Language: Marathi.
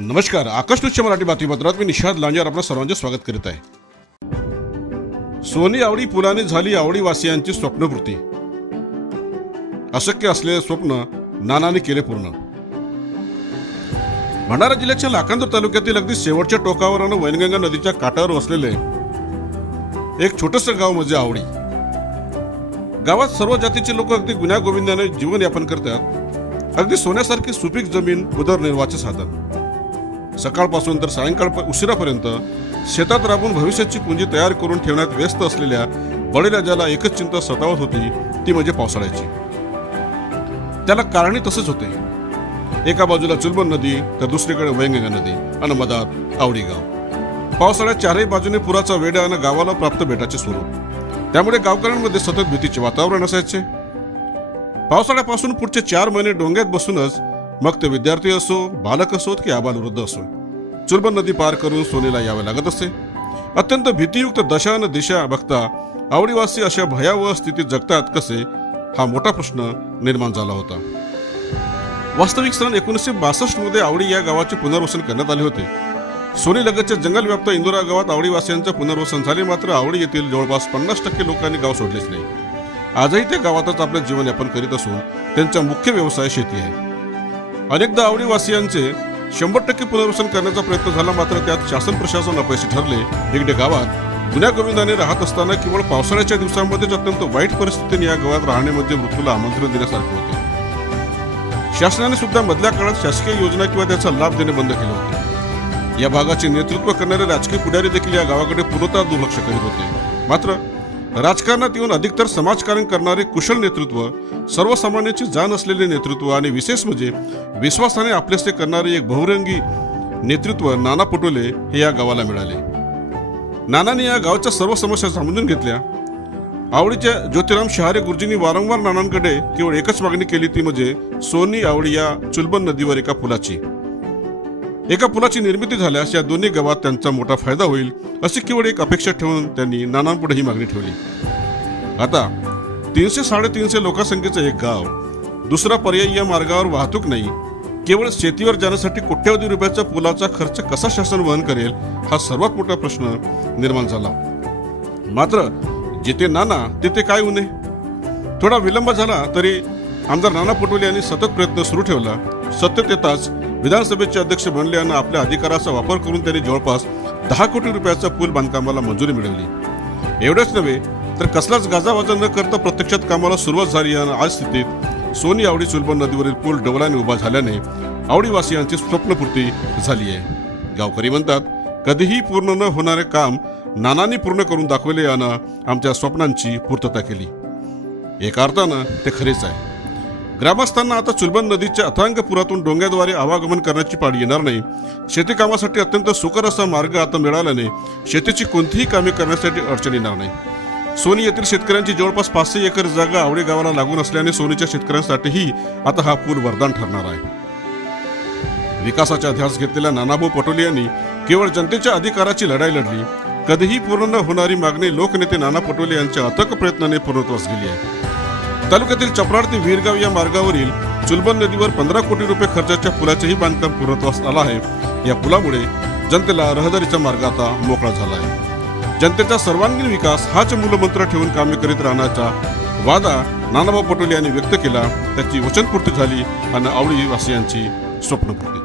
नमस्कार आकाश न्यूजच्या मराठी बातमीपत्रात मी निषाद लांजार आपलं सर्वांचे स्वागत करीत आहे. सोनी आवडी पुलाने झाली आवडी वासियांची स्वप्नपूर्ती अशक्य असलेले स्वप्न नानाने केले पूर्ण. भंडारा जिल्ह्याच्या लाखांदूर तालुक्यातील अगदी शेवटच्या टोकावर आणि वैनगंगा नदीच्या काठावर वसलेले एक छोटस गाव म्हणजे आवडी. गावात सर्व जातीचे लोक अगदी गुन्ह्या गोविंदाने जीवनयापन करतात. अगदी सोन्यासारखी सुपीक जमीन उदरनिर्वाहाचे साधन. सकाळपासून तर सायंकाळ उशिरापर्यंत शेतात राबून भविष्याची पुंजी तयार करून ठेवण्यात व्यस्त असलेल्या बळीराजाला एकच चिंता सतावत होती ती म्हणजे पावसाळ्याची. त्याला कारणी तसंच होते. एका बाजूला चुलबन नदी तर दुसरीकडे वैंगंगा नदी आणि मधात आवडी गाव पावसाळ्यात चारही बाजूने पुराचा वेढा आणि गावाला प्राप्त बेटाचे स्वरूप. त्यामुळे गावकऱ्यांमध्ये सतत भीतीचे वातावरण असायचे. पावसाळ्यापासून पुढचे चार महिने डोंग्यात बसूनच मग ते विद्यार्थी असो बालक असोत की आबालवृद्ध असो. चुलबन नदी पार करून सोनेला यावे लागत असे. अत्यंत भीतीयुक्त दशा आणि दिशा बघता आवडीवासी अशा भयावह स्थितीत जगतात कसे हा मोठा प्रश्न निर्माण झाला होता. वास्तविक सन एकोणीसशे बासष्टमध्ये आवडी या गावाचे पुनर्वसन करण्यात आले होते. सोनी लगतच्या जंगलव्याप्त इंदोरा गावात आवडीवासियांचे पुनर्वसन झाले मात्र आवडी येथील जवळपास पन्नास टक्के लोकांनी गाव सोडलेच नाही. आजही त्या गावातच आपले जीवनयापन करीत असून त्यांचा मुख्य व्यवसाय शेती आहे. अनेकदा आवडीवासियांचे शंभर टक्के पुनर्वसन करण्याचा प्रयत्न झाला मात्र त्यात शासन प्रशासन अपयशी ठरले. एकडे गावात जुन्या गोविंदाने राहत असताना केवळ पावसाळ्याच्या दिवसांमध्येच अत्यंत वाईट परिस्थितीने या गावात राहणे म्हणजे मृत्यूला आमंत्रण देण्यासारखे होते. शासनाने सुद्धा मधल्या काळात शासकीय योजना किंवा त्याचा लाभ देणे बंद केले होते. या भागाचे नेतृत्व करणारे राजकीय पुढारी देखील या गावाकडे पूर्णतः दुर्लक्ष करीत होते. मात्र राजकारणात येऊन अधिकतर समाजकारण करणारे कुशल नेतृत्व सर्वसामान्यांची जाण असलेले नेतृत्व आणि विशेष म्हणजे विश्वासाने आपलेसे करणारे एक बहुरंगी नेतृत्व नाना पटोले हे या गावाला मिळाले. नानाने या गावच्या सर्व समस्या समजून घेतल्या. आवडीच्या ज्योतिराम शहारे गुरुजींनी वारंवार नानांकडे केवळ एकच मागणी केली ती म्हणजे सोनी आवडी या चुलबन नदीवर एका पुलाची. एका पुलाची निर्मिती झाल्यास या दोन्ही गावात त्यांचा मोठा फायदा होईल अशी केवळ एक अपेक्षा ठेवून त्यांनी नानांपुढे ही मागणी ठेवली. आता तीनशे साडेतीनशे लोकसंख्येचं एक गाव दुसरा पर्यायी या मार्गावर वाहतूक नाही केवळ शेतीवर जाण्यासाठी कोट्यवधी रुपयाचा पुलाचा खर्च कसा शासन वहन करेल हा सर्वात मोठा प्रश्न निर्माण झाला. मात्र जिथे नाना तिथे काय उन्हे थोडा विलंब झाला तरी आमदार नाना पटोले यांनी सतत प्रयत्न सुरू ठेवला. सत्तेत येताच विधानसभेचे अध्यक्ष बनले आणि आपल्या अधिकाराचा वापर करून त्यांनी जवळपास दहा कोटी रुपयाचा पूल बांधकामाला मंजुरी मिळवली. एवढंच नव्हे तर कसलाच गाजावाजा न करता प्रत्यक्षात कामाला सुरुवात झाली आणि आज स्थितीत सोनी आवडी चुलबन नदीवरील पूल डवलाने उभा झाल्याने आवडीवासियांची स्वप्नपूर्ती झाली आहे. गावकरी म्हणतात कधीही पूर्ण न होणारे काम नानांनी पूर्ण करून दाखवले यानं आमच्या स्वप्नांची पूर्तता केली. एका अर्थानं ते खरेच आहे. ग्रामस्थांना आता चुलबन नदीच्या अथांग पुरातून डोंग्याद्वारे आवागमन करण्याची पाड येणार नाही. शेती कामासाठी अत्यंत सुकर असा मार्ग आता मिळाल्याने शेतीची कोणतीही कामे करण्यासाठी अडचण येणार नाही. सोनी येथील शेतकऱ्यांची जवळपास पाचशे एकर जागा आवडे गावाला लागून असल्याने सोनीच्या शेतकऱ्यांसाठीही आता हा पूल वरदान ठरणार आहे. विकासाचा ध्यास घेतलेल्या नानाभाऊ पटोले यांनी केवळ जनतेच्या अधिकाराची लढाई लढली. कधीही पूर्ण न होणारी मागणी लोकनेते नाना पटोले यांच्या अथक प्रयत्नाने पूर्णत्वास गेली आहे. तालुक्यातील चपराड ते वीरगाव या मार्गावरील चुलबन नदीवर पंधरा कोटी रुपये खर्चाच्या पुलाचेही बांधकाम पूर्णत्वास आलं आहे. या पुलामुळे जनतेला रहदारीचा मार्ग आता मोकळा झाला आहे. जनतेचा सर्वांगीण विकास हाच मूलमंत्र ठेवून कामे करीत राहण्याचा वादा नानाभाऊ पटोले यांनी व्यक्त केला. त्याची वचनपूर्ती झाली आणि आवडी वासियांची स्वप्नपूर्ती